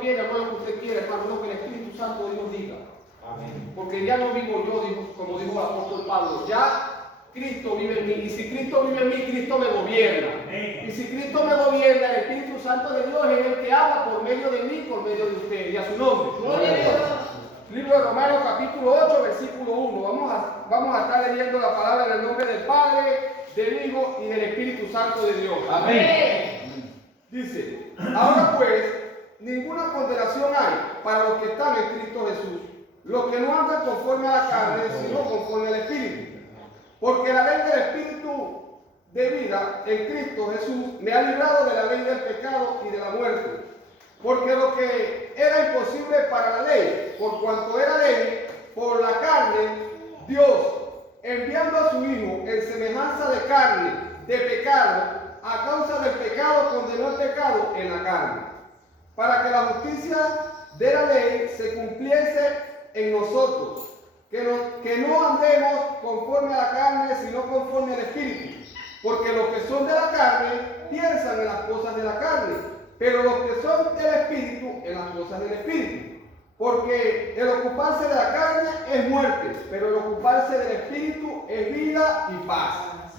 quiere, no lo que usted quiere, hermano, lo que el Espíritu Santo de Dios diga. Amén. Porque ya no vivo yo, como dijo el apóstol Pablo, ya Cristo vive en mí. Y si Cristo vive en mí, Cristo me gobierna. Amén. Y si Cristo me gobierna, el Espíritu Santo de Dios es el que habla por medio de mí, por medio de usted. Y a su nombre. Gloria a Dios. Libro de Romanos capítulo 8, versículo 1. Vamos a estar leyendo la palabra en el nombre del Padre, del Hijo y del Espíritu Santo de Dios. Amén. Dice, ahora pues, ninguna condenación hay para los que están en Cristo Jesús, los que no andan conforme a la carne, sino conforme al Espíritu. Porque la ley del Espíritu de vida en Cristo Jesús me ha librado de la ley del pecado y de la muerte. Porque lo que era imposible para la ley, por cuanto era ley, por la carne, Dios, enviando a su Hijo en semejanza de carne, de pecado, a causa del pecado condenó el pecado en la carne, para que la justicia de la ley se cumpliese en nosotros, que no andemos conforme a la carne, sino conforme al Espíritu, porque los que son de la carne piensan en las cosas de la carne, pero los que son del Espíritu en las cosas del Espíritu. Porque el ocuparse de la carne es muerte, pero el ocuparse del Espíritu es vida y paz.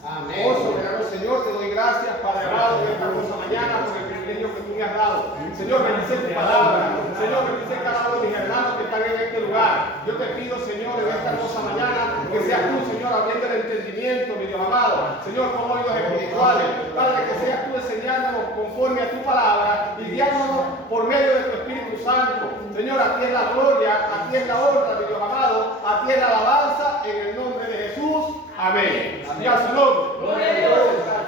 Amén. Oh soberano Señor, te doy gracias, Padre amado, en esta hermosa mañana por el privilegio que tú me has dado. Señor, bendice tu palabra. Señor, bendice cada uno de mis hermanos que están en este lugar. Yo te pido, Señor, en esta hermosa mañana, que seas tú, Señor, abriendo el entendimiento, mi Dios amado. Señor, con oídos espirituales. Padre, que seas tú enseñándonos conforme a tu palabra y guiándonos por medio de tu Espíritu Santo. Señor, a ti es la gloria, a ti es la honra, mi Dios amado, a ti es la alabanza, en el nombre de Jesús. Amén. Y a su nombre. Gloria a Dios.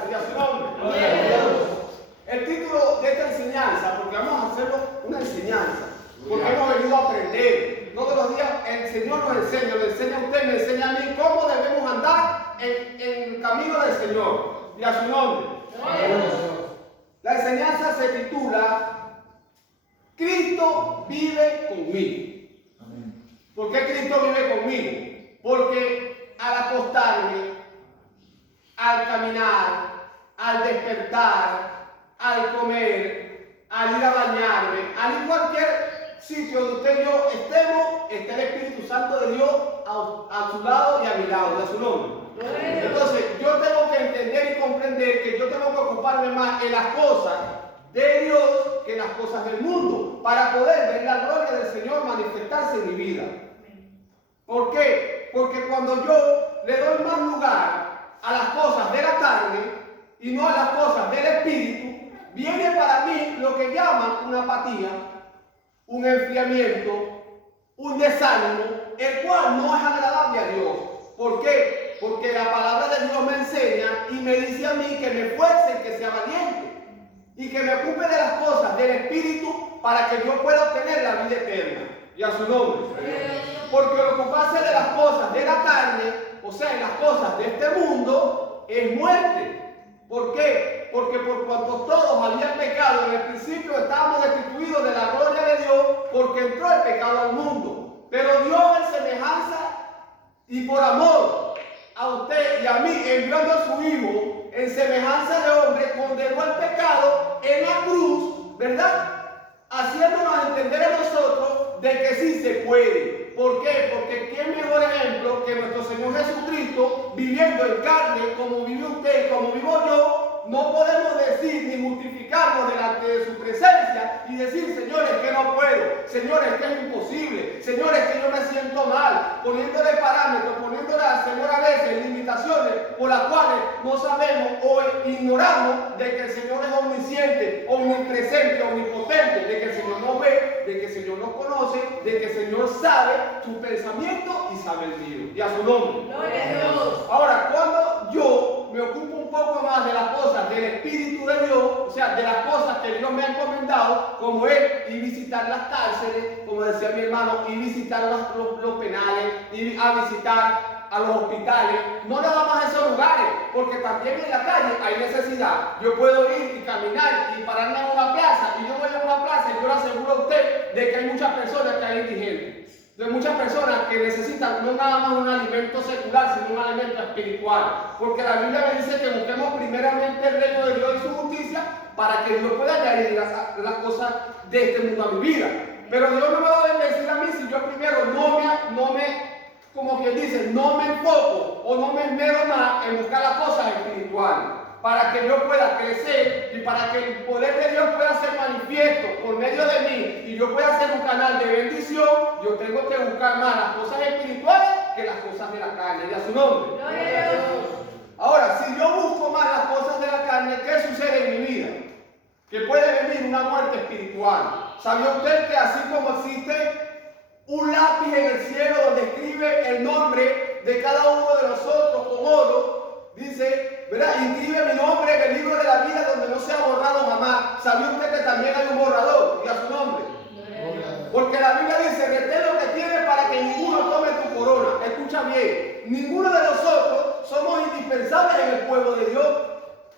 Y a su nombre. Gloria a Dios. El título de esta enseñanza, porque vamos a hacerlo una enseñanza, porque hemos venido a aprender. Todos los días el Señor nos enseña, le enseña a usted, me enseña a mí cómo debemos andar en el camino del Señor. Y a su nombre. La enseñanza se titula Cristo vive conmigo. ¿Por qué Cristo vive conmigo? Porque al acostarme, al caminar, al despertar, al comer, al ir a bañarme, al ir a cualquier sitio donde usted y yo estemos, está el Espíritu Santo de Dios a su lado y a mi lado, y a su nombre. Entonces, yo tengo que entender y comprender que yo tengo que ocuparme más en las cosas de Dios que en las cosas del mundo, para poder ver la gloria del Señor manifestarse en mi vida. ¿Por qué? Porque cuando yo le doy más lugar a las cosas de la carne y no a las cosas del Espíritu, viene para mí lo que llaman una apatía, un enfriamiento, un desánimo, el cual no es agradable a Dios. ¿Por qué? Porque la palabra de Dios me enseña y me dice a mí que me esfuerce y que sea valiente y que me ocupe de las cosas del Espíritu para que yo pueda obtener la vida eterna. Y a su nombre. Porque el ocuparse de las cosas de la carne, o sea, en las cosas de este mundo, es muerte. ¿Por qué? Porque por cuanto todos habían pecado, en el principio estábamos destituidos de la gloria de Dios, porque entró el pecado al mundo. Pero Dios en semejanza y por amor a usted y a mí, enviando a su Hijo en semejanza de hombre, condenó el pecado en la cruz, ¿verdad? Haciéndonos entender a nosotros de que sí se puede. ¿Por qué? Porque ¿quién mejor ejemplo que nuestro Señor Jesucristo, viviendo en carne, como vivió usted, como vivo yo? No podemos decir ni justificarnos delante de su presencia y decir, señores, que no puedo, señores, que es imposible, señores, que yo me siento mal, poniéndole parámetros, poniéndole al Señor a veces limitaciones por las cuales no sabemos o ignoramos de que el Señor es omnisciente, omnipresente, omnipotente, de que el Señor nos ve, de que el Señor nos conoce, de que el Señor sabe su pensamiento y sabe el mío. Y a su nombre. Gloria a Dios. Ahora, cuando yo me ocupo un poco más de las cosas del Espíritu de Dios, o sea, de las cosas que Dios me ha encomendado, como es ir visitar las cárceles, como decía mi hermano, ir visitar los penales, ir a visitar a los hospitales, no nada más a esos lugares, porque también en la calle hay necesidad. Yo puedo ir y caminar y pararme en una plaza, y yo voy a una plaza y yo le aseguro a usted de que hay muchas personas que hay indigentes. de muchas personas que necesitan no nada más un alimento secular, sino un alimento espiritual. Porque la Biblia me dice que busquemos primeramente el reino de Dios y su justicia para que Dios pueda añadir las cosas de este mundo a mi vida. Pero Dios no me va a bendecir a mí si yo primero no me como quien dice, no me enfoco o no me esmero más en buscar las cosas espirituales. Para que yo pueda crecer y para que el poder de Dios pueda ser manifiesto por medio de mí y yo pueda ser un canal de bendición, yo tengo que buscar más las cosas espirituales que las cosas de la carne. Y a su nombre. Gloria a Dios. Ahora, si yo busco más las cosas de la carne, ¿qué sucede en mi vida? Que puede venir una muerte espiritual. ¿Sabía usted que así como existe un lápiz en el cielo donde escribe el nombre de cada uno de nosotros con oro? Dice, ¿verdad? Inscribe mi nombre en el libro de la vida donde no se ha borrado jamás. ¿Sabía usted que también hay un borrador? Y a su nombre. Porque la Biblia dice, retén lo que tienes para que ninguno tome tu corona. Escucha bien, ninguno de nosotros somos indispensables en el pueblo de Dios.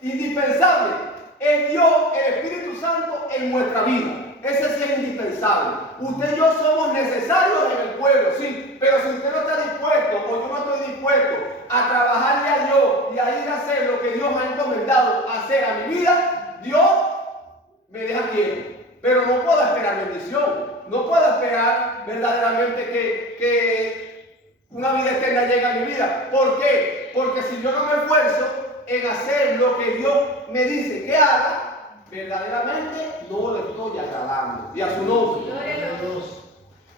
Indispensable es Dios, el Espíritu Santo en nuestra vida. Ese sí es indispensable. Usted y yo somos necesarios en el pueblo, sí. Pero si usted no está dispuesto, o yo no estoy dispuesto a trabajarle a Dios y a ir a hacer lo que Dios me ha encomendado hacer a mi vida, Dios me deja quieto. Pero no puedo esperar bendición. No puedo esperar verdaderamente que una vida eterna llegue a mi vida. ¿Por qué? Porque si yo no me esfuerzo en hacer lo que Dios me dice que haga, verdaderamente no le estoy agradando. Y a su nombre.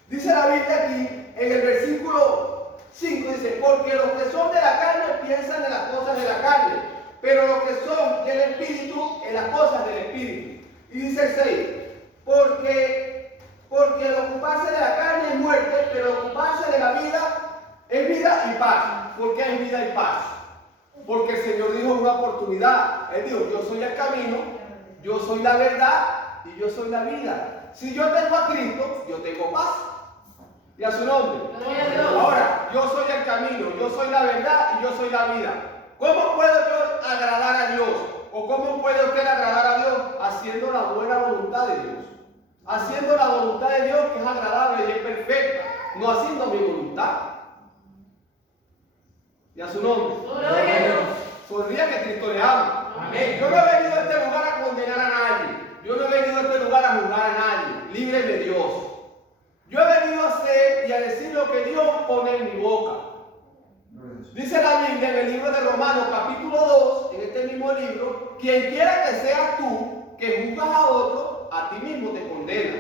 Dice la Biblia aquí, en el versículo 5, dice, porque los que son de la carne piensan en las cosas de la carne, pero los que son del Espíritu, en las cosas del Espíritu. Y dice el 6, porque el ocuparse de la carne es muerte, pero el ocuparse de la vida es vida y paz. ¿Por qué es vida y paz? Porque el Señor dijo una oportunidad. Él dijo, yo soy el camino, yo soy la verdad y yo soy la vida. Si yo tengo a Cristo, yo tengo paz. Y a su nombre. Ahora, yo soy el camino, yo soy la verdad y yo soy la vida. ¿Cómo puedo yo agradar a Dios? ¿O cómo puede usted agradar a Dios? Haciendo la buena voluntad de Dios. Haciendo la voluntad de Dios que es agradable y es perfecta. No haciendo mi voluntad. Y a su nombre. Sonría que Cristo le ama. Amén. Yo no he venido a este lugar a condenar a nadie. Yo no he venido a este lugar a juzgar a nadie. Líbreme de Dios. Yo he venido a hacer y a decir lo que Dios pone en mi boca. Dice la Biblia en el libro de Romanos capítulo 2, en este mismo libro, quien quiera que seas tú, que juzgas a otro, a ti mismo te condena.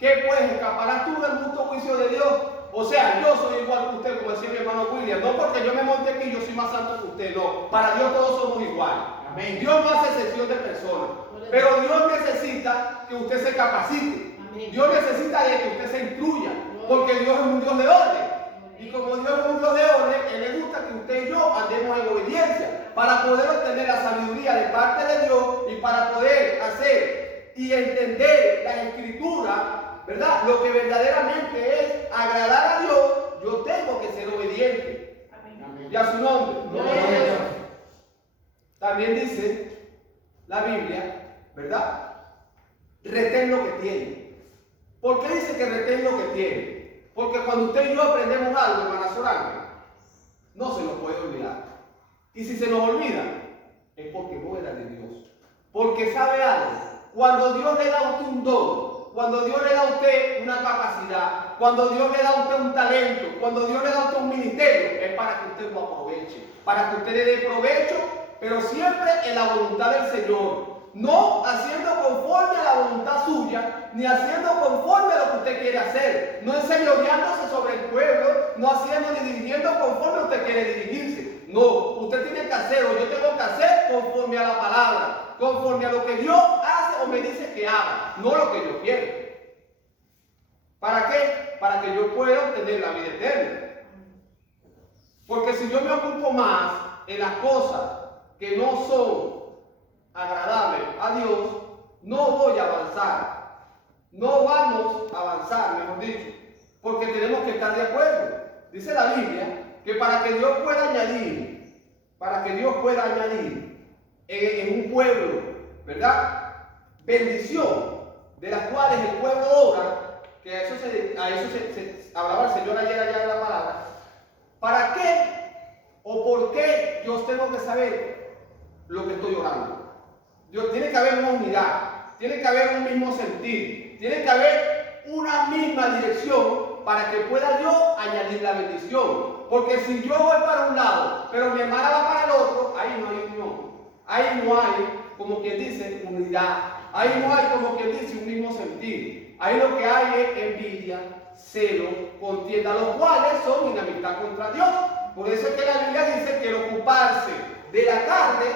¿Qué pues? ¿Escaparás tú del justo juicio de Dios? O sea, yo soy igual que usted, como decía mi hermano William. No porque yo me monte aquí, yo soy más santo que usted. No, para Dios todos somos iguales. Amén. Dios no hace excepción de personas. Pero Dios necesita que usted se capacite. Amén. Dios necesita de que usted se instruya. Porque Dios es un Dios de orden. Y como Dios es un Dios de orden, Él le gusta que usted y yo andemos en obediencia. Para poder obtener la sabiduría de parte de Dios y para poder hacer y entender la Escritura, ¿verdad? Lo que verdaderamente es agradar a Dios, yo tengo que ser obediente. Amén. Y a su nombre. También dice la Biblia, ¿verdad? Retén lo que tiene. ¿Por qué dice que retén lo que tiene? Porque cuando usted y yo aprendemos algo, hermana Soraya, no se nos puede olvidar. Y si se nos olvida, es porque no era de Dios. Porque sabe algo, cuando Dios le da a usted un don, cuando Dios le da a usted una capacidad, cuando Dios le da a usted un talento, cuando Dios le da a usted un ministerio, es para que usted lo aproveche, para que usted le dé provecho, pero siempre en la voluntad del Señor. No haciendo conforme a la voluntad suya, ni haciendo conforme a lo que usted quiere hacer. No enseñoreándose sobre el pueblo, no haciendo ni dirigiendo conforme usted quiere dirigirse. No, usted tiene que hacer, o yo tengo que hacer conforme a la palabra, conforme a lo que Dios hace o me dice que haga, no lo que yo quiero. ¿Para qué? Para que yo pueda obtener la vida eterna. Porque si yo me ocupo más en las cosas que no son agradable a Dios, no voy a avanzar. No vamos a avanzar, mejor dicho, porque tenemos que estar de acuerdo. Dice la Biblia que para que Dios pueda añadir en un pueblo, ¿verdad? Bendición, de las cuales el pueblo ora, que a eso se a eso se hablaba el Señor ayer allá en la palabra. ¿Para qué o por qué yo tengo que saber lo que estoy orando? Tiene que haber una unidad, tiene que haber un mismo sentir, tiene que haber una misma dirección para que pueda yo añadir la bendición. Porque si yo voy para un lado, pero mi hermana va para el otro, ahí no hay unión. Ahí no hay, como quien dice, unidad. Ahí no hay, como quien dice, un mismo sentir. Ahí lo que hay es envidia, celo, contienda, los cuales son enemistad contra Dios. Por eso es que la Biblia dice que el ocuparse de la carne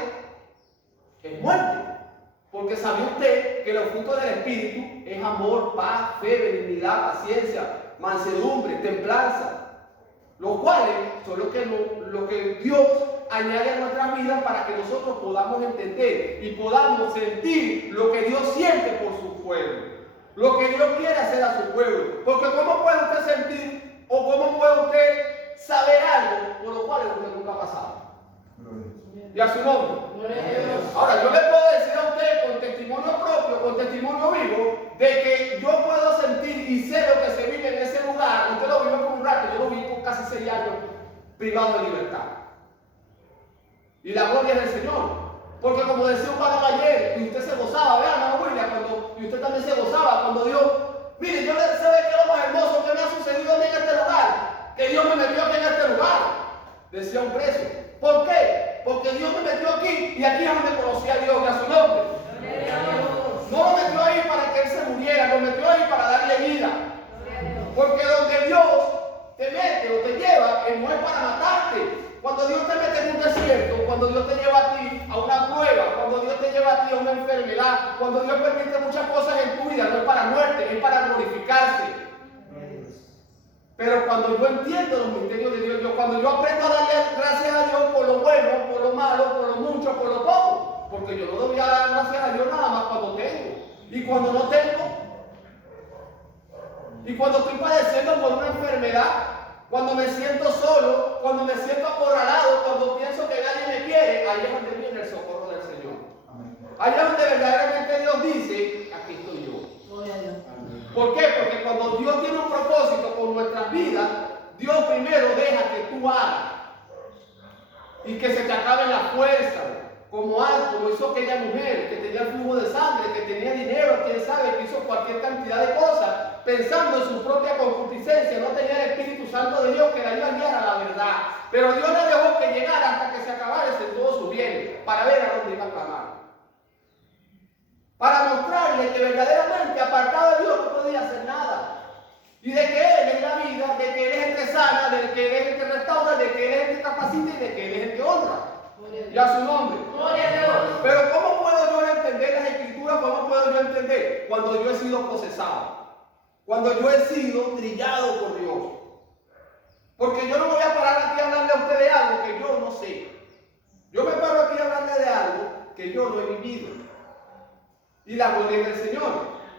es muerte. Porque sabe usted que los frutos del Espíritu es amor, paz, fe, benignidad, paciencia, mansedumbre, templanza. Los cuales son lo que Dios añade a nuestras vidas para que nosotros podamos entender y podamos sentir lo que Dios siente por su pueblo. Lo que Dios quiere hacer a su pueblo. Porque ¿cómo puede usted sentir o cómo puede usted saber algo por lo cual usted nunca ha pasado? Y a su nombre. Ahora, yo le puedo decir a usted con testimonio propio, con testimonio vivo, de que yo puedo sentir y sé lo que se vive en ese lugar. Usted lo vive por un rato, yo lo viví por casi 6 años privado de libertad. Y la gloria es del Señor. Porque como decía un varón ayer, y usted se gozaba, vean, hermano William, y usted también se gozaba cuando Dios, mire, yo le sé que es lo más hermoso que me ha sucedido a mí en este lugar, que Dios me metió aquí en este lugar, decía un preso. ¿Por qué? Porque Dios me metió aquí y aquí es donde conocí a Dios y a su nombre. No lo metió ahí para que Él se muriera, lo metió ahí para darle vida. Porque donde Dios te mete o te lleva, Él no es para matarte. Cuando Dios te mete en un desierto, cuando Dios te lleva a ti a una prueba, cuando Dios te lleva a ti a una enfermedad, cuando Dios permite muchas cosas en tu vida, no es para muerte, es para glorificarse. Pero cuando yo entiendo los misterios de Dios, cuando yo aprendo a darle gracias a Dios por lo bueno, por lo malo, por lo mucho, por lo poco, porque yo no debía dar gracias a Dios nada más cuando tengo. Y cuando no tengo, y cuando estoy padeciendo por una enfermedad, cuando me siento solo, cuando me siento acorralado, cuando pienso que nadie me quiere, ahí es donde viene el socorro del Señor. Ahí es donde verdaderamente Dios dice, aquí estoy yo. ¿Por qué? Porque cuando Dios tiene un propósito con nuestras vidas, Dios primero deja que tú hagas y que se te acabe la fuerza, como hizo aquella mujer que tenía flujo de sangre, que tenía dinero, quién sabe, que hizo cualquier cantidad de cosas, pensando en su propia concupiscencia, no tenía el Espíritu Santo de Dios que la iba a guiar a la verdad. Pero Dios le dejó que llegara hasta que se acabara todos sus bienes, para ver a dónde iba a clamar. Para mostrarle que verdaderamente apartado de Dios no podía hacer nada. Y de que Él es la vida, de que Él es el que sana, de que Él es el que restaura, de que Él es el que capacita y de que Él es el que honra. Y a su nombre. Pero ¿cómo puedo yo entender las Escrituras? ¿Cómo puedo yo entender? Cuando yo he sido procesado. Cuando yo he sido trillado por Dios. Porque yo no me voy a parar aquí a hablarle a usted de algo que yo no sé. Yo me paro aquí a hablarle de algo que yo no he vivido. Y la gloria del Señor.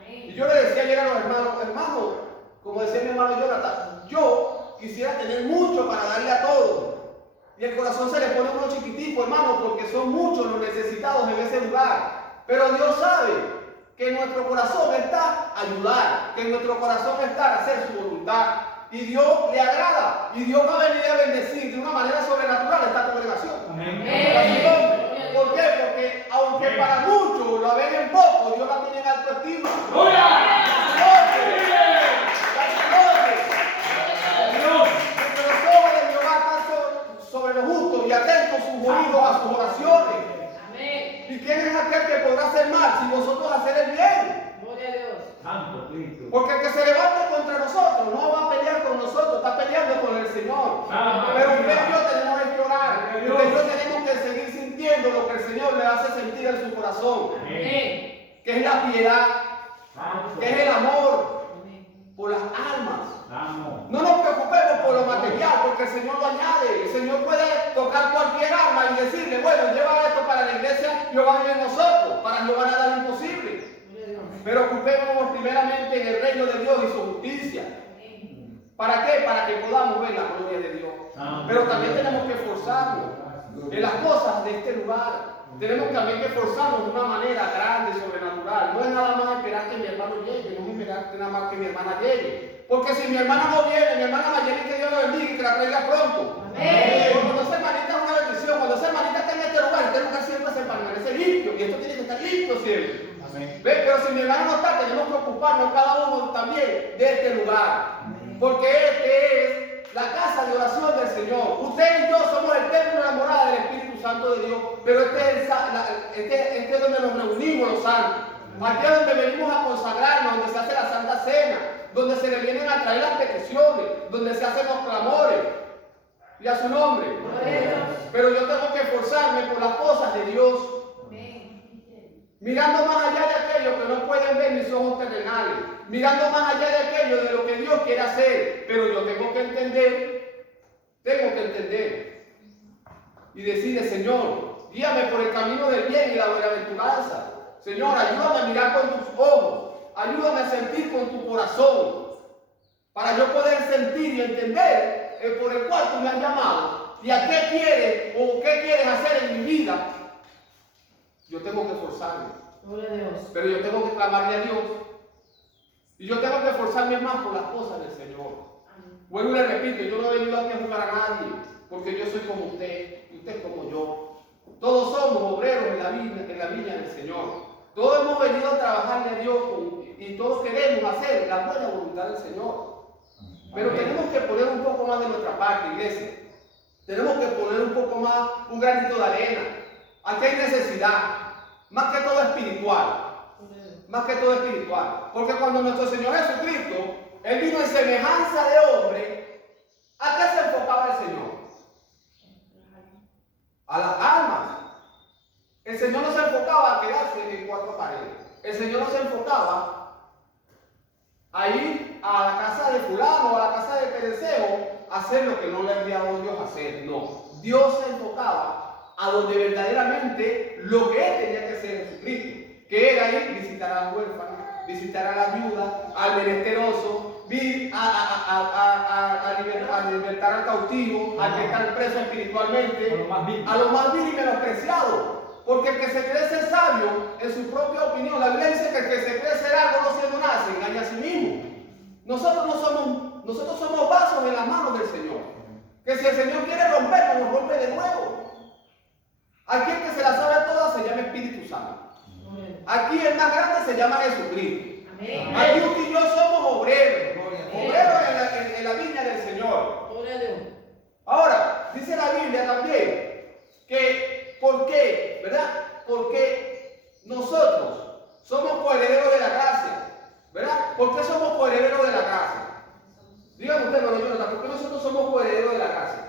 Y yo le decía ayer a los hermanos, como decía mi hermano Jonathan, yo quisiera tener mucho para darle a todos. Y el corazón se le pone a uno chiquitico, hermano, porque son muchos los necesitados en ese lugar. Pero Dios sabe que en nuestro corazón está ayudar, que en nuestro corazón está hacer su voluntad. Y Dios le agrada. Y Dios va a venir a bendecir de una manera sobrenatural esta congregación. Amén. ¿Por qué? Porque aunque para muchos la ven en poco, Dios la tiene en alto estima. Porque los ojos de Jehová están sobre los justos y atentos sus oídos a sus oraciones. ¿Y quién es aquel que podrá hacer mal si nosotros hacer el bien? Porque el que se levante contra nosotros no va a pelear con nosotros, está peleando con el Señor. Pero usted y yo tenemos que orar. Usted y yo tenemos que seguir sintiendo lo que el Señor le hace sentir en su corazón. Que es la piedad, que es el amor por las almas. No nos preocupemos por lo material, porque el Señor lo añade. El Señor puede tocar cualquier alma y decirle, bueno, lleva esto para la iglesia, Jehová vive en nosotros, para Jehová nada es imposible. Pero ocupémonos primeramente en el reino de Dios y su justicia. ¿Para qué? Para que podamos ver la gloria de Dios. Pero también tenemos que esforzarnos en las cosas de este lugar. Tenemos también que esforzarnos de una manera grande, sobrenatural. No es nada más esperar que mi hermano llegue, no es esperar esperar nada más que mi hermana llegue. Porque si mi hermana no viene, mi hermana Mayeli, que Dios la bendiga y que la traiga pronto. Amén. Cuando esa hermanita es una bendición, cuando esa hermanita está en este lugar siempre se permanece limpio. Y esto tiene que estar limpio siempre. Amén. ¿Ve? Pero si mi hermano no está, tenemos que ocuparnos cada uno también de este lugar. Porque este es la casa de oración del Señor. Usted y yo somos el templo de la morada del Espíritu Santo de Dios. Pero este es donde nos reunimos los santos. Aquí es donde venimos a consagrarnos, donde se hace la Santa Cena, donde se le vienen a traer las peticiones, donde se hacen los clamores. Y a su nombre. Pero yo tengo que esforzarme por las cosas de Dios. Mirando más allá de aquello que no pueden ver mis ojos terrenales. Mirando más allá de aquello de lo que Dios quiere hacer. Pero yo tengo que entender. Y decirle, Señor, guíame por el camino del bien y la bienaventuranza. Señor, ayúdame a mirar con tus ojos. Ayúdame a sentir con tu corazón. Para yo poder sentir y entender por el cual tú me has llamado. Y a qué quieres o qué quieres hacer en mi vida. Yo tengo que esforzarme. Pero yo tengo que clamarle a Dios. Y yo tengo que esforzarme más por las cosas del Señor. Vuelvo y le repito, yo no he venido aquí a jugar a nadie. Porque yo soy como usted y usted es como yo. Todos somos obreros en la viña del Señor. Todos hemos venido a trabajarle a Dios y todos queremos hacer la buena voluntad del Señor. Pero tenemos que poner un poco más de nuestra parte, iglesia. Tenemos que poner un poco más, un granito de arena. Aquí hay necesidad, más que todo espiritual. Más que todo espiritual. Porque cuando nuestro Señor Jesucristo, Él vino en semejanza de hombre, ¿a qué se enfocaba el Señor? A las almas. El Señor no se enfocaba a quedarse en cuatro paredes. El Señor no se enfocaba a ir a la casa de fulano o a la casa de pereceo a hacer lo que no le había dado Dios a hacer. No. Dios se enfocaba a donde verdaderamente lo que Él tenía que hacer en Jesucristo, que era ir visitar a la huérfana, visitar a la viuda, al menesteroso, a libertar al cautivo, al que está preso espiritualmente, a lo más vil y menospreciado. Porque el que se cree ser sabio, en su propia opinión, la Biblia dice que el que se cree ser algo no siendo nada, se engaña a sí mismo. Nosotros somos vasos en las manos del Señor. Que si el Señor quiere rompernos, nos rompe de nuevo. Aquí el que se la sabe toda se llama Espíritu Santo. Aquí el más grande se llama Jesucristo. Aquí usted y yo somos obreros. Obreros en la viña del Señor. Ahora, dice la Biblia también que, ¿por qué? ¿Verdad? Porque nosotros somos coherederos de la gracia. ¿Verdad? ¿Por qué somos coherederos de la gracia? Díganme usted, hermano Jonathan, ¿por qué nosotros somos coherederos de la gracia?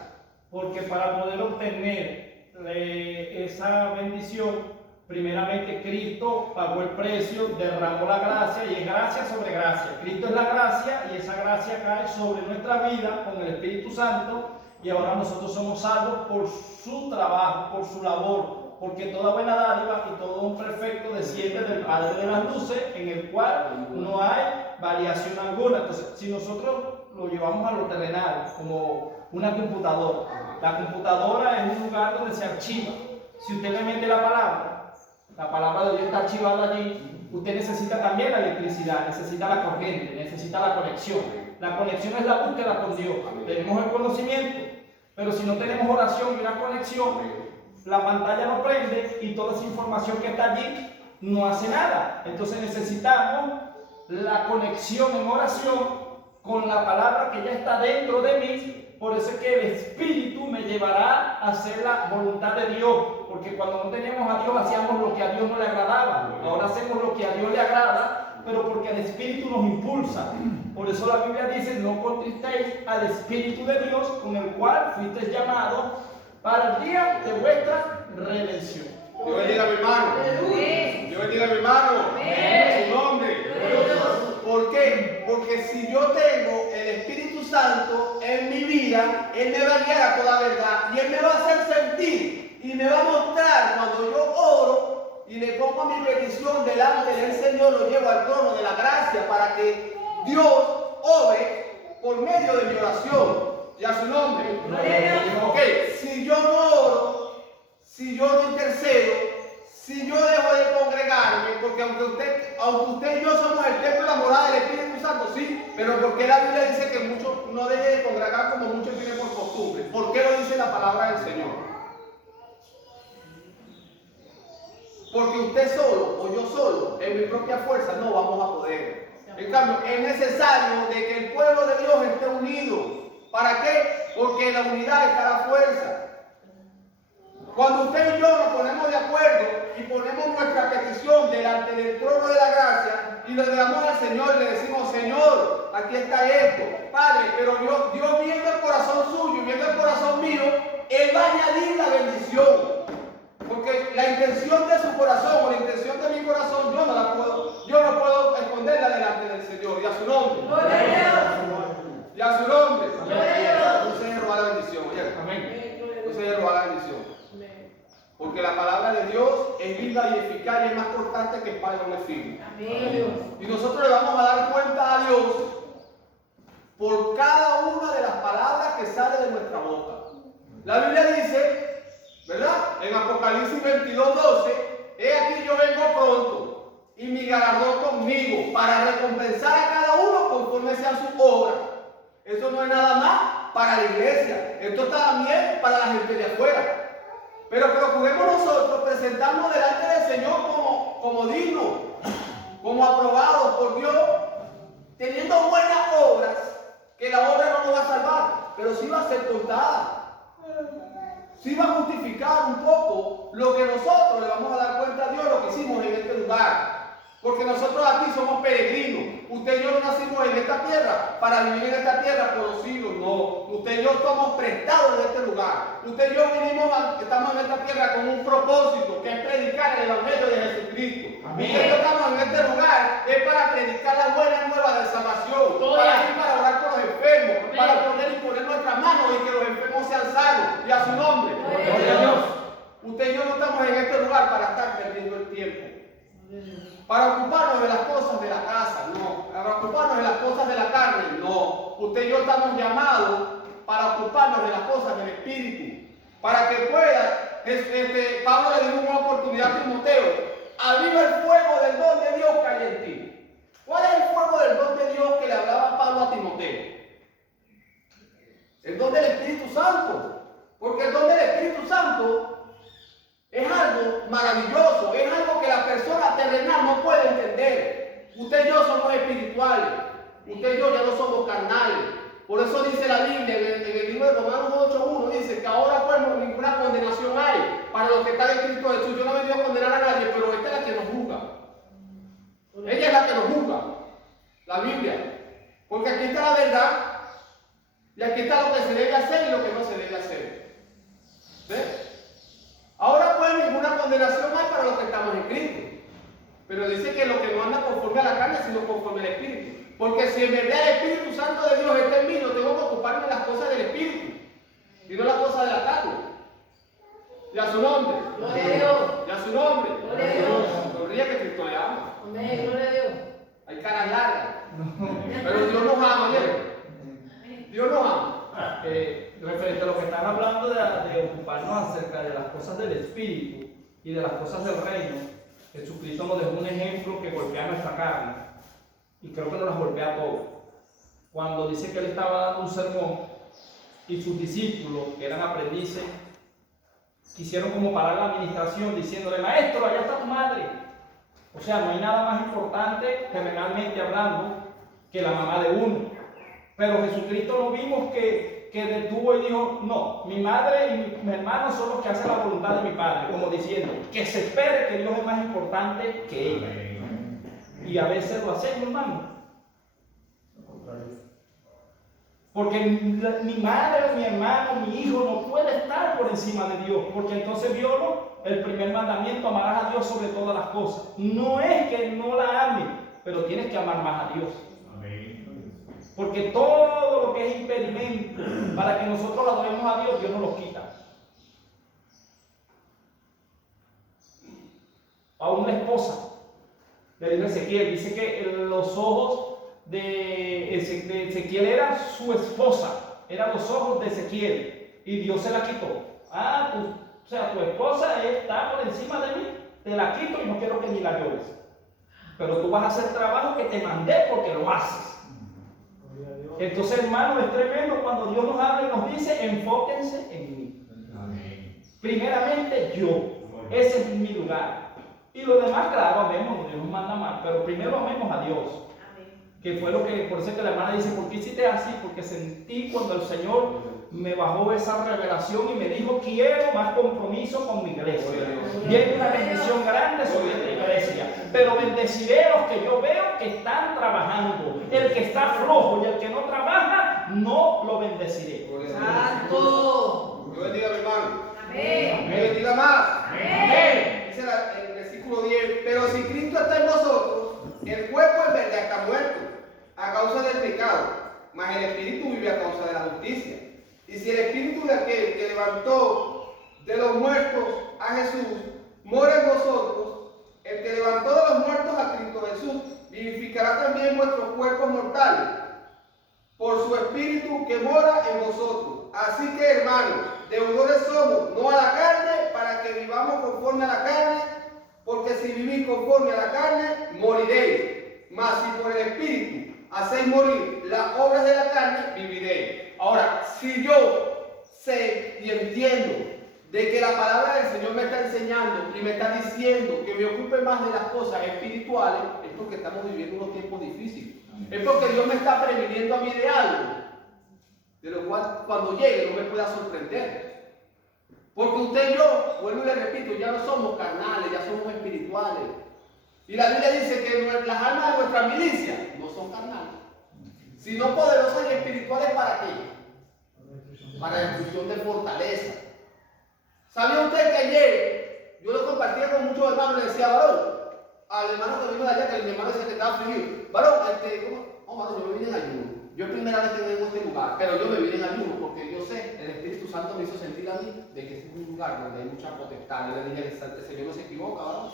Porque para poder obtener esa bendición, primeramente Cristo pagó el precio, derramó la gracia y es gracia sobre gracia. Cristo es la gracia y esa gracia cae sobre nuestra vida con el Espíritu Santo y ahora nosotros somos salvos por su trabajo, por su labor. Porque toda buena dádiva y todo un perfecto desciende del Padre de las luces, en el cual no hay variación alguna. Entonces, si nosotros lo llevamos a lo terrenal, como una computadora, la computadora es un lugar donde se archiva. Si usted le mete la palabra de Dios está archivada allí, usted necesita también la electricidad, necesita la corriente, necesita la conexión. La conexión es la búsqueda con Dios. Tenemos el conocimiento, pero si no tenemos oración y una conexión, la pantalla no prende y toda esa información que está allí no hace nada. Entonces necesitamos la conexión en oración con la palabra que ya está dentro de mí. Por eso es que el Espíritu me llevará a hacer la voluntad de Dios. Porque cuando no teníamos a Dios hacíamos lo que a Dios no le agradaba. Ahora hacemos lo que a Dios le agrada, pero porque el Espíritu nos impulsa. Por eso la Biblia dice, no contristéis al Espíritu de Dios, con el cual fuisteis llamados para el día de vuestra redención. Dios bendiga a mi hermano. Dios bendiga a mi hermano. En su nombre. ¿Por qué? Porque si yo tengo el Espíritu Santo en mi vida, Él me va a guiar a toda verdad y Él me va a hacer sentir y me va a mostrar cuando yo oro y le pongo mi petición delante del Señor, lo llevo al trono de la gracia para que Dios obre por medio de mi oración. Y a su nombre. Ok, si yo no oro, si yo no intercedo, si yo dejo de congregarme, porque aunque usted y yo somos el templo y la morada del Espíritu Santo, sí, pero ¿por qué la Biblia dice que muchos no dejen de congregar como muchos tienen por costumbre? ¿Por qué lo dice la palabra del Señor? Porque usted solo o yo solo, en mi propia fuerza, no vamos a poder. En cambio, es necesario de que el pueblo de Dios esté unido. ¿Para qué? Porque en la unidad está la fuerza. Cuando usted y yo nos ponemos de acuerdo y ponemos nuestra petición delante del trono de la gracia y le damos al Señor y le decimos, Señor, aquí está esto, Padre, pero Dios viendo el corazón suyo, viendo el corazón mío, Él va a añadir la bendición. Porque la intención de su corazón o la intención de mi corazón, yo no puedo esconderla delante del Señor y a su nombre. Y a su nombre. Entonces roba la bendición. Entonces roba la bendición. Porque la palabra de Dios es viva y eficaz y es más cortante que espada de doble filo. Y nosotros le vamos a dar cuenta a Dios por cada una de las palabras que sale de nuestra boca. La Biblia dice, ¿verdad? En Apocalipsis 22:12, he aquí yo vengo pronto y mi galardón conmigo para recompensar a cada uno conforme sean sus obras. Eso no es nada más para la iglesia, esto está también para la gente de afuera. Pero procuremos nosotros presentarnos delante del Señor como dignos, como aprobados por Dios, teniendo buenas obras, que la obra no nos va a salvar, pero sí va a ser contada. Sí va a justificar un poco lo que nosotros le vamos a dar cuenta a Dios, lo que hicimos en este lugar. Porque nosotros aquí somos peregrinos. Usted y yo no nacimos en esta tierra para vivir en esta tierra por los siglos. No. Usted y yo somos prestados de este lugar. Usted y yo estamos en esta tierra con un propósito, que es predicar el Evangelio de Jesucristo. Amén. Y nosotros estamos en este lugar es para predicar la buena nueva de salvación. Para orar por los enfermos. Amén. Para poder imponer nuestras manos y que los enfermos sean salvos. Y a su nombre. Gloria a Dios. Usted y yo no estamos en este lugar para estar perdiendo el tiempo. Para ocuparnos de las cosas de la casa, no. Para ocuparnos de las cosas de la carne, no. Usted y yo estamos llamados para ocuparnos de las cosas del Espíritu. Para que pueda, Pablo le dio una oportunidad a Timoteo. Aviva el fuego del don de Dios que hay en ti. ¿Cuál es el fuego del don de Dios que le hablaba Pablo a Timoteo? El don del Espíritu Santo. Porque el don del Espíritu Santo es algo maravilloso, es algo que la persona terrenal no puede entender. Usted y yo somos espirituales, usted y yo ya no somos carnales. Por eso dice la Biblia en el libro de Romanos 8:1, dice que ahora pues ninguna condenación hay para los que están en Cristo Jesús. Yo no he venido a condenar a nadie, pero esta es la que nos juzga. Ella es la que nos juzga, la Biblia. Porque aquí está la verdad y aquí está lo que se debe hacer y lo que no se debe hacer. ¿Ves? Ahora pues ninguna condenación hay para los que estamos en Cristo. Pero dice que lo que no anda conforme a la carne, sino conforme al Espíritu. Porque si en verdad el Espíritu Santo de Dios está en mí, no tengo que ocuparme de las cosas del Espíritu, sino las cosas de la carne. Y a su nombre. Gloria a Dios. Y a su nombre. Gloria a Dios. Sonríe que Cristo le ama. Amén. Gloria a Dios. Hay caras largas. Pero Dios nos ama, ¿bien? Dios nos ama. Referente a lo que están hablando de ocuparnos acerca de las cosas del Espíritu y de las cosas del reino, Jesucristo nos dejó un ejemplo que golpea nuestra carne y creo que nos las golpea a todos. Cuando dice que él estaba dando un sermón y sus discípulos, que eran aprendices, quisieron como parar la administración diciéndole, maestro, allá está tu madre. O sea, no hay nada más importante, terrenalmente hablando, que la mamá de uno. Pero Jesucristo lo vimos que detuvo y dijo, no, mi madre y mi hermano son los que hacen la voluntad de mi Padre, como diciendo, que se espere que Dios es más importante que ella. Y a veces lo hacemos, hermano. Porque mi madre, mi hermano, mi hijo no puede estar por encima de Dios, porque entonces violó el primer mandamiento, amarás a Dios sobre todas las cosas. No es que no la ame, pero tienes que amar más a Dios. Porque todo lo que es impedimento para que nosotros adoremos a Dios, Dios nos lo quita. A una esposa le dijo Ezequiel, dice que los ojos de Ezequiel eran su esposa, eran los ojos de Ezequiel, y Dios se la quitó. O sea, tu esposa está por encima de mí. te la quito y no quiero que ni la llores. Pero tú vas a hacer trabajo que te mandé porque lo haces. Entonces, hermano, es tremendo cuando Dios nos habla y nos dice, enfóquense en mí. Primeramente yo. Ese es mi lugar. Y lo demás, claro, amemos, Dios nos manda más. Pero primero amemos a Dios. Que fue lo que, por eso es que la hermana dice, ¿por qué hiciste así? Porque sentí cuando el Señor me bajó esa revelación y me dijo, quiero más compromiso con mi iglesia. Viene una bendición grande sobre esta iglesia, pero bendeciré a los que yo veo que están trabajando. El que está flojo y el que no trabaja, no lo bendeciré. Santo. Dios bendiga a mi hermano. Amén. Dios bendiga más. Amén. Dice el versículo 10, pero si Cristo está en nosotros, el cuerpo en verdad está muerto a causa del pecado, mas el espíritu vive a causa de la justicia. Y si el espíritu de aquel que levantó de los muertos a Jesús mora en vosotros, el que levantó de los muertos a Cristo Jesús vivificará también vuestros cuerpos mortales por su espíritu que mora en vosotros. Así que, hermanos, deudores somos, no a la carne, para que vivamos conforme a la carne, porque si vivís conforme a la carne, moriréis. Mas si por el espíritu hacéis morir las obras de la carne, viviréis. Ahora, si yo sé y entiendo de que la palabra del Señor me está enseñando y me está diciendo que me ocupe más de las cosas espirituales, es porque estamos viviendo unos tiempos difíciles. Es porque Dios me está previniendo a mí de algo, de lo cual cuando llegue no me pueda sorprender. Porque usted y yo, vuelvo y le repito, ya no somos carnales, ya somos espirituales. Y la Biblia dice que las armas de nuestra milicia no son carnales, sino poderosas y espirituales. ¿Para qué? Para destrucción de fortaleza. ¿Sabía usted que ayer yo lo compartía con muchos hermanos y le decía, varón, al hermano que vino de allá, que mi hermano decía que estaba afligido, varón, varón, yo me vine en ayuno. Yo primera vez que vengo a este lugar, pero yo me vine en ayuno porque yo sé, el Espíritu Santo me hizo sentir a mí de que es un lugar donde hay mucha potestad. Yo le dije, el Señor no se equivoca, varón.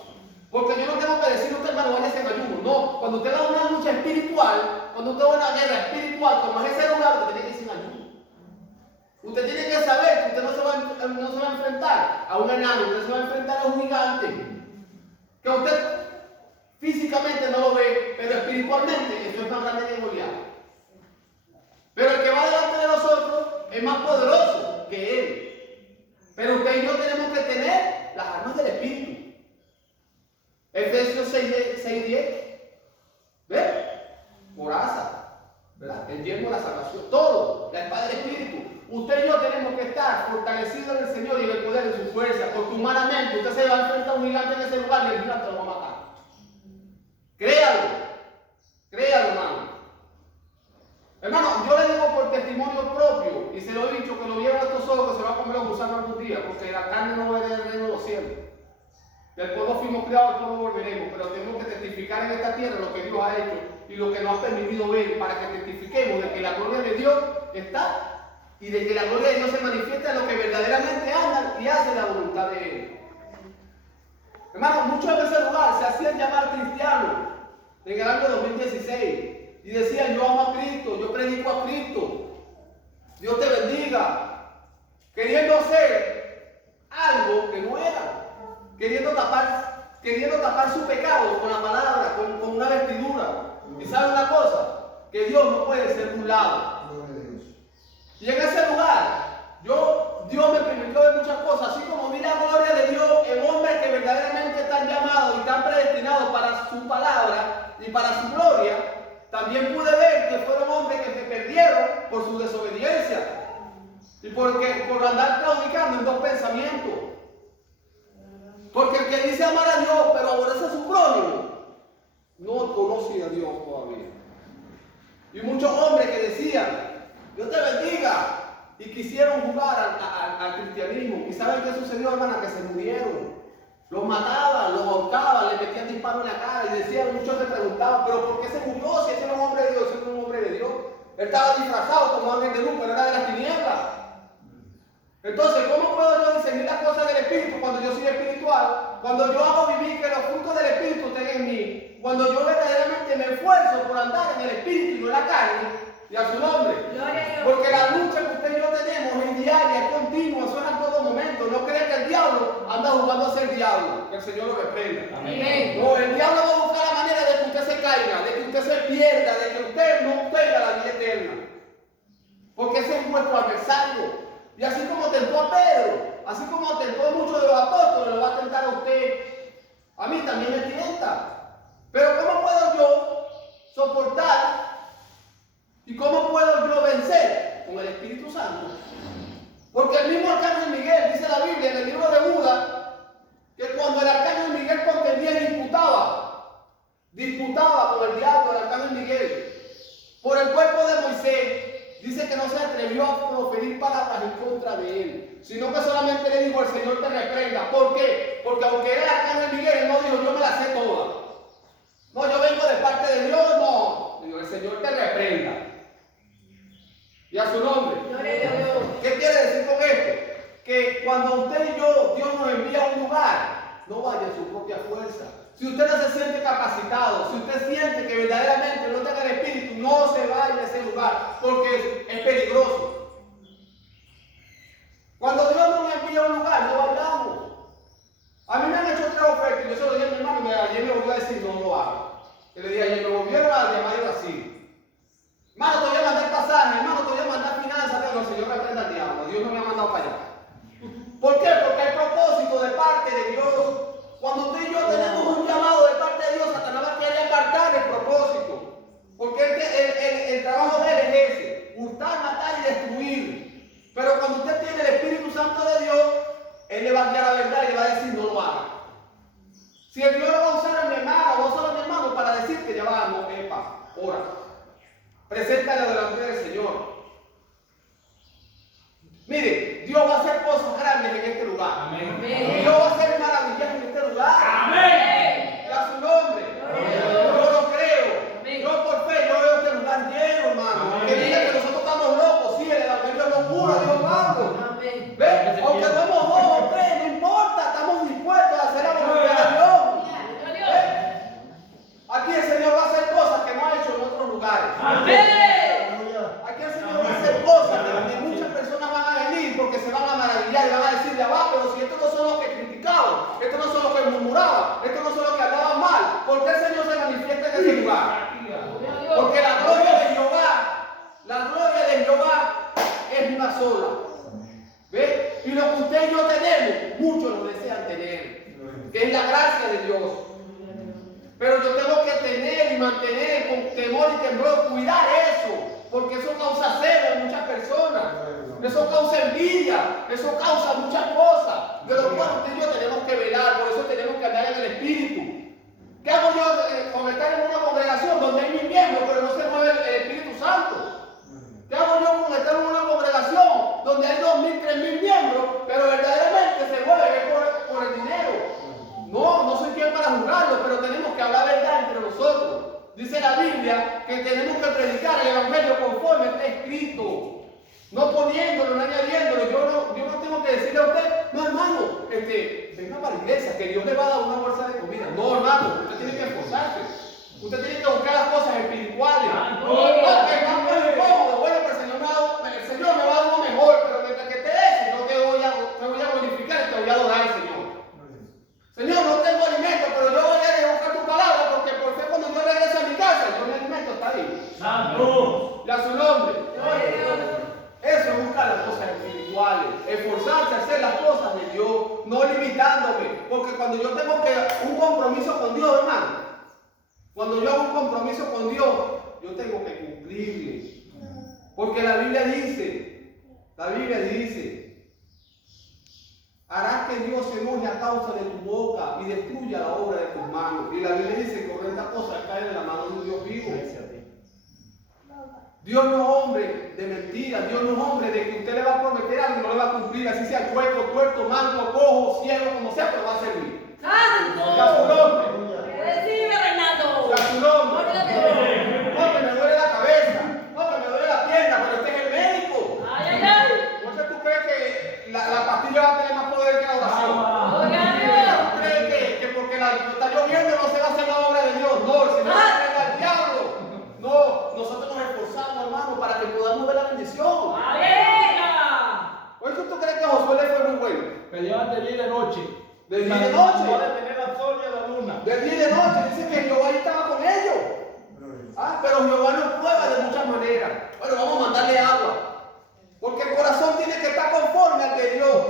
Porque yo no tengo que decirle a usted, hermano, vaya en ayuno. No, cuando usted va a una lucha espiritual, cuando usted va a una guerra espiritual, como es ese lugar, usted tiene que ir en ayuno. Usted tiene que saber que usted no se va a enfrentar a un enano, usted se va a enfrentar a un gigante. Que usted físicamente no lo ve, pero espiritualmente eso es más grande que Goliat. Pero el que va delante de nosotros es más poderoso que él. Pero usted y yo tenemos que tener las armas del Espíritu. Efesios 6:10. ¿Ves? Coraza, ¿verdad? El yelmo de la salvación, todo, la espada del Espíritu. Usted y yo tenemos que estar fortalecidos en el Señor y en el poder de su fuerza, porque humanamente usted se va a enfrentar a un gigante en ese lugar y el gigante lo va a matar. Créalo, créalo, hermano. Hermano, yo le digo por testimonio propio, y se lo he dicho, que lo vieron estos ojos que se va a comer los gusanos algún día, porque la carne no va a ver el reino de los cielos. Del pueblo fuimos criados, del pueblo volveremos, pero tenemos que testificar en esta tierra lo que Dios ha hecho y lo que nos ha permitido ver, para que testifiquemos de que la gloria de Dios está y de que la gloria de Dios se manifiesta en los que verdaderamente andan y hacen la voluntad de Él. Hermano, muchos de ese lugar se hacían llamar cristianos en el año 2016 y decían, yo amo a Cristo, yo predico a Cristo, Dios te bendiga, queriendo hacer algo que no era, queriendo tapar su pecado con la palabra, con una vestidura. ¿Y sabe una cosa? Que Dios no puede ser burlado. Y en ese lugar, Dios me permitió ver muchas cosas, así como vi la gloria de Dios en hombres que verdaderamente están llamados y están predestinados para su palabra y para su gloria. También pude ver que fueron hombres que se perdieron por su desobediencia y por andar claudicando en dos pensamientos. Porque el que dice amar a Dios pero aborrece a su prójimo no conoce a Dios todavía. Y muchos hombres que decían, Dios te bendiga, y quisieron jugar al cristianismo. ¿Y saben qué sucedió, hermana? Que se murieron. Los mataban, los ahorcaban, les metían disparos en la cara y decían, muchos se preguntaban, ¿pero por qué se murió? Si ese era un hombre de Dios, ese era un hombre de Dios. Él estaba disfrazado como ángel de luz, pero era de las tinieblas. Entonces, ¿cómo puedo yo discernir las cosas del Espíritu cuando yo soy espiritual? Cuando yo hago vivir que los frutos del Espíritu estén en mí. Cuando yo verdaderamente me esfuerzo por andar en el Espíritu y no en la carne. Y a su nombre. Porque la lucha que usted y yo tenemos es diaria, es continua, eso es en todo momento. No crea que el diablo anda jugando a ser diablo. Que el Señor lo reprenda. Amén. No, el diablo va a buscar la manera de que usted se caiga, de que usted se pierda, de que usted no tenga la vida eterna. Porque ese es nuestro adversario. Y así como tentó a Pedro, así como tentó a muchos de los apóstoles, lo va a tentar a usted. A mí también me tienta. Pero ¿cómo puedo yo soportar y cómo puedo yo vencer? Con el Espíritu Santo. Porque el mismo arcángel Miguel, dice la Biblia en el libro de Judas, que cuando el arcángel Miguel contendía y disputaba con el diablo, el arcángel Miguel, por el cuerpo de Moisés, dice que no se atrevió a proferir palabras en contra de él, sino que solamente le dijo: el Señor te reprenda. ¿Por qué? Porque aunque era el arcángel Miguel, él no dijo: yo me la sé toda. No, yo vengo de parte de Dios, no. Digo: el Señor te reprenda. Y a su nombre. ¿Qué quiere decir con esto? Que cuando usted y yo, Dios nos envía a un lugar, no vaya en su propia fuerza. Si usted no se siente capacitado, si usted siente que verdaderamente no tenga el Espíritu, no se vaya a ese lugar, porque es peligroso. Cuando Dios nos envía a un lugar, no vayamos. A mí me han hecho 3 ofertas y yo se lo dije a mi hermano y ayer me volvió a decir: no lo haga. Que le dije ayer, me volvieron a llamar y así: hermano, te voy a mandar pasaje, hermano, te voy a mandar finanzas. Pero el Señor reprenda al diablo, Dios no me ha mandado para allá. ¿Por qué? Porque hay propósito de parte de Dios. Cuando usted y yo tenemos un llamado de parte de Dios, Satanás va a querer apartar el propósito. Porque el trabajo de él es ese: hurtar, matar y destruir. Pero cuando usted tiene el Espíritu Santo de Dios, él le va a guiar la verdad y le va a decir: no lo haga. Si el Dios lo va a usar a mi hermana o va a usar a mi hermano para decirte: ya va, no, epa, ora. Preséntale delante del Señor. Mire, Dios va a hacer cosas grandes en este lugar. Amén. Dios va a hacer maravillas en este lugar. Amén. Y a su nombre. Yo lo creo. Yo por fe, yo veo este lugar lleno, hermano. Amén. Que diga que nosotros estamos locos. Sí, el evangelio es locura, Dios vamos. ¿Ve? Aunque somos 2 o 3, no importa. Estamos dispuestos a hacer la voluntad de Dios. ¿Ve? Aquí el Señor va a hacer cosas que no ha hecho en otros lugares. Aquí el Señor va a hacer cosas que muchas personas van a venir porque se van a maravillar y van a decir: ya va, pero si estos no son los que criticaban, estos no son los que murmuraban, estos no son los que hablaban mal, ¿por qué el Señor se manifiesta en ese lugar? Porque la gloria de Jehová es una sola. ¿Ve? Y lo que usted y yo tenemos, muchos lo desean tener, que es la gracia de Dios. Pero yo tengo que tener y mantener con temor y temblor, cuidar eso, porque eso causa celo en muchas personas, eso causa envidia, eso causa muchas cosas, de lo cual usted y yo tenemos que velar. Por eso tenemos que andar en el Espíritu. ¿Qué hago yo con estar en una congregación donde hay 1000 miembros, pero no se mueve el Espíritu Santo? ¿Qué hago yo con estar en una congregación donde hay 2000, 3000 miembros, pero verdaderamente se mueve por el dinero? No soy quien para juzgarlo, pero tenemos que hablar verdad entre nosotros. Dice la Biblia que tenemos que predicar el Evangelio conforme está escrito, no poniéndolo, no añadiéndolo. Yo no tengo que decirle a usted: no, hermano, venga para la iglesia, que Dios le va a dar una bolsa de comida. No, hermano, usted tiene que esforzarse. Usted tiene que buscar las cosas espirituales. No, que no es cómodo. Bueno, pero el Señor me va a dar uno mejor, pero mientras que te des, yo te voy a glorificar y te voy a adorar al Señor. Señor, no tengo alimento, pero yo voy a buscar tu palabra, porque por fe cuando yo regrese a mi casa, yo mi alimento está ahí. Santo. Y a su nombre. Eso es buscar las cosas espirituales, esforzarse a hacer las cosas de Dios, no limitándome. Porque cuando yo tengo un compromiso con Dios, hermano, cuando yo hago un compromiso con Dios, yo tengo que cumplirle. Porque la Biblia dice, harás que Dios se enoje a causa de tu boca y destruya la obra de tus manos. Y la Biblia dice que horrendas cosas caen en la mano de un Dios vivo. Dios no es hombre de mentiras, Dios no es hombre de que usted le va a prometer algo y no le va a cumplir, así sea cuerpo, tuerto, manco, cojo, ciego, como sea, pero va a servir. ¡Santo! Y a su nombre. ¡Recibe, Reinaldo! Y a su nombre. No, que me duele la cabeza, no, que me duele la pierna, pero este es el médico. ¡Ay, ay, ay! ¿Por qué tú crees que la pastilla va a tener más poder que la oración? ¡Oiga, ¿Tú Dios! crees que porque está lloviendo no se va a hacer la obra de Dios? No, si no se entrega al diablo. No, nosotros nos esforzamos, hermano, para que podamos ver la bendición. ¡Aleluya! ¿Por eso tú crees que Josué le fue muy bueno? Que llevan de día y de noche. De día y de noche. No detener al sol y a la luna. De día y de noche. Dice que Jehová estaba con ellos. Pero Jehová nos prueba de muchas maneras. Bueno, vamos a mandarle agua. Porque el corazón tiene que estar conforme al de Dios.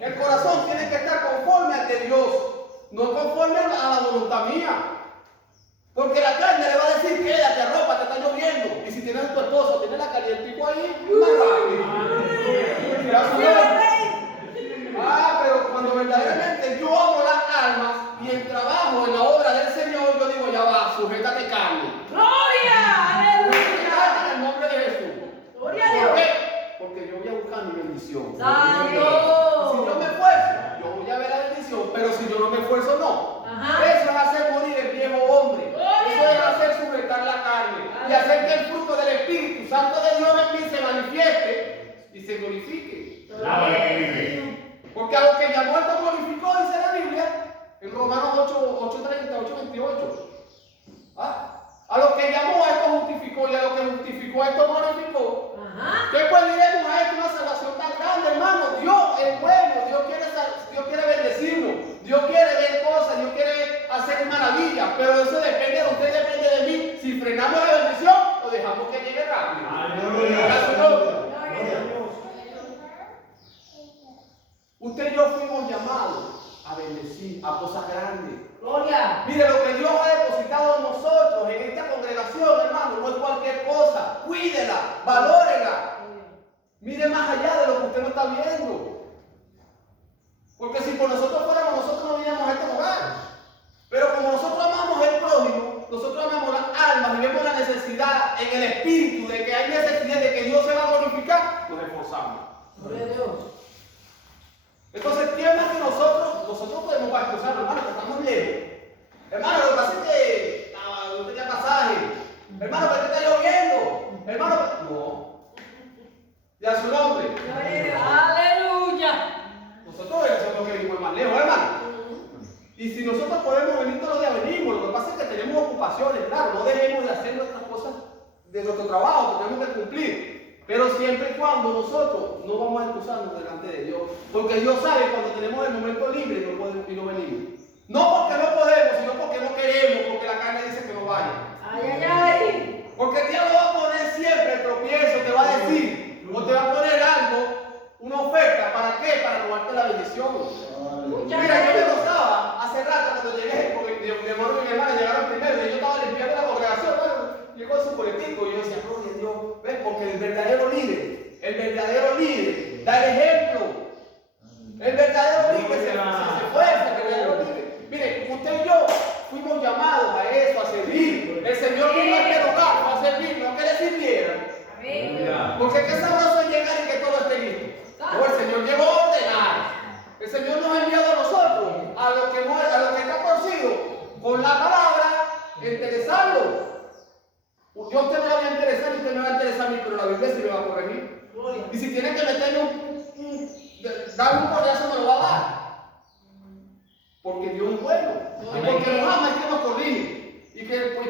El corazón tiene que estar conforme al de Dios. No conforme a la voluntad mía. Porque la carne le va a decir, quédate, arropa, te está lloviendo. Y si tienes a tu esposo, tienes la calientico ahí, pero cuando verdaderamente yo amo las almas y el trabajo en la obra del Señor, yo digo, ya va, sujétate carne. ¡Gloria! Sujétate en el nombre de Jesús. ¡Gloria a ¿Por Dios! qué? Porque yo voy a buscar mi bendición. ¡Santo! Si yo me esfuerzo, yo voy a ver la bendición, pero si yo no me esfuerzo, no. Ajá. Eso es hacer morir el viejo hombre. Eso es hacer sujetar la carne y hacer que el fruto del Espíritu Santo de Dios en mí se manifieste y se glorifique. Porque a lo que ya muerto glorificó, dice la Biblia, en Romanos 8:30, 8:28. A lo que llamó, esto justificó, y a lo que justificó, esto glorificó. ¿Qué pues diremos a esto? Una salvación tan grande, hermano. Dios es bueno, Dios quiere bendecirnos, Dios quiere ver cosas, Dios quiere hacer maravillas, pero eso depende de usted, depende de mí. Si frenamos la bendición o dejamos que llegue rápido. Usted y yo fuimos llamados a bendecir, a cosas grandes. ¡Gloria! Mire, lo que Dios ha depositado en nosotros, en esta congregación, hermano, no es cualquier cosa. Cuídela, valórela. Mire más allá de lo que usted no está viendo. Porque si por nosotros fuéramos, nosotros no vivíamos a este lugar. Pero como nosotros amamos el prójimo, nosotros amamos las almas y vemos la necesidad en el espíritu de que hay necesidad de que Dios se va a glorificar, nos esforzamos. ¡Gloria a Dios! Entonces, ¿quién más que nosotros podemos bautizar, hermano, que estamos lejos? Hermano, lo que pasa es que no tenía pasaje. Hermano, ¿por qué está lloviendo? Hermano, no. Y a su nombre. ¡Aleluya! Nosotros somos que vivimos más lejos, hermano. Y si nosotros podemos venir todos los días, venimos. Lo que pasa es que tenemos ocupaciones, claro. No dejemos de hacer nuestras cosas de nuestro trabajo, que tenemos que cumplir. Pero siempre y cuando nosotros no vamos a excusarnos delante de Dios. Porque Dios sabe cuando tenemos el momento libre no podemos y no venimos. No porque no podemos, sino porque no queremos, porque la carne dice que no vaya. ¡Ay, ay, ay! Porque el diablo va a poner siempre el tropiezo, te va a decir, o te va a poner algo, una oferta, ¿para qué? Para robarte la bendición. Mira, yo me gozaba hace rato cuando llegué, porque mi hermano y mi hermana llegaron primero, y yo estaba limpiando la congregación, bueno, llegó su político, y yo decía, gloria a Dios, ¿ves? Porque el verdadero líder da el ejemplo. El verdadero líder se esfuerza, el verdadero líder. Mire, usted y yo fuimos llamados a eso, a servir. El Señor vino a este lugar a servir, no que le sirvieran. Porque qué sabroso es llegar y que todo esté listo. No, el Señor llegó a ordenar. El Señor nos ha enviado a nosotros, a lo que está torcido, con la palabra, interesarlo. Yo a usted me va a interesar y usted me va a interesar a mí, pero la Biblia sí me va a corregir. Y si tiene que meterme darme un coñazo, me lo va a dar. Porque Dios es bueno. Y porque nos ama es que nos corrige. Y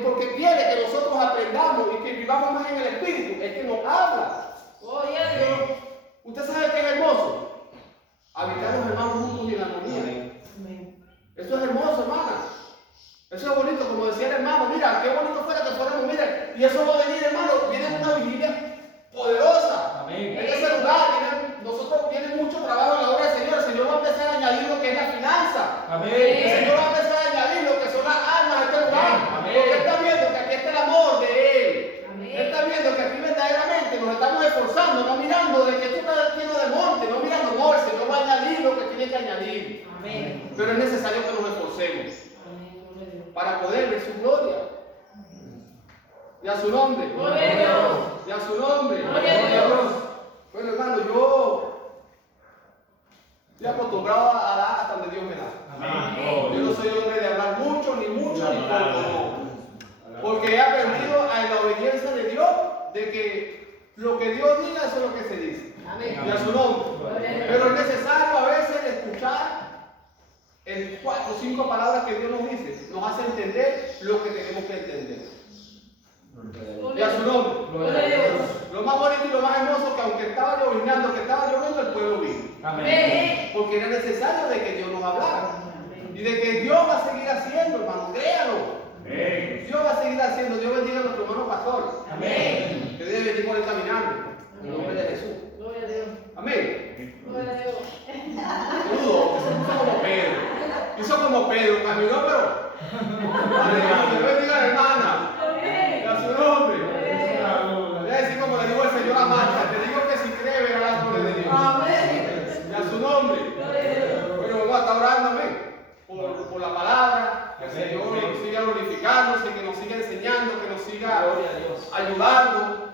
porque quiere que nosotros aprendamos y que vivamos más en el Espíritu, es que nos habla. ¡Gloria a Dios! ¿Usted sabe qué es hermoso? Habitar los hermanos juntos y en armonía. Eso es hermoso, hermana. Eso es bonito, como decía el hermano, mira, qué bonito fuera que fuéramos, mira, y eso va a venir, hermano, viene una vigilia poderosa. Amén. En ese lugar, viene mucho trabajo en la obra del Señor. El Señor va a empezar a añadir lo que es la finanza. Amén. El Señor va a empezar a añadir lo que son las almas de este lugar. Amén. Porque Él está viendo que aquí está el amor de Él. Amén. Él está viendo que aquí verdaderamente nos estamos esforzando, no mirando de que tú estás lleno de monte, no mirando, no, el Señor va a añadir lo que tiene que añadir. Amén. Pero es necesario que nos esforcemos para poder ver su gloria. Y a su nombre. Gloria a Dios. Y a su nombre. Gloria a Dios. Bueno, hermano, yo estoy acostumbrado a dar hasta donde Dios me da. Amén. Yo no soy hombre de hablar mucho, ni poco, no. Porque he aprendido en la obediencia de Dios de que lo que Dios diga, eso es lo que se dice. Amén. Y a su nombre. Pero es necesario a veces escuchar en 4 o 5 palabras que Dios nos dice, nos hace entender lo que tenemos que entender. Y a su nombre. Lo más bonito y lo más hermoso que aunque estaba lloviznando, que estaba lloviendo, el pueblo vino. Amén. Porque necesario de que Dios nos hablara. Y de que Dios va a seguir haciendo, hermano, créalo. Dios va a seguir haciendo. Dios bendiga a nuestro hermano pastor. Amén. Que debe venir por él caminando. En el nombre de Jesús. Gloria a Dios. Amén. Gloria a Dios. Saludos. Se puso como Pedro. Hizo como Pedro, caminó, pero. Aleluya. Dios bendiga a la hermana. Amén. A su nombre. Amén. Voy a decir como le digo al Señor a Marta. Te digo que si cree, verá la gloria de Dios. Amén. Y a su nombre. Gloria a Dios. Bueno, vamos a estar orando, amén. Por la palabra, que el Señor nos siga glorificando, que nos siga enseñando, que nos siga Gloria a Dios. ayudando.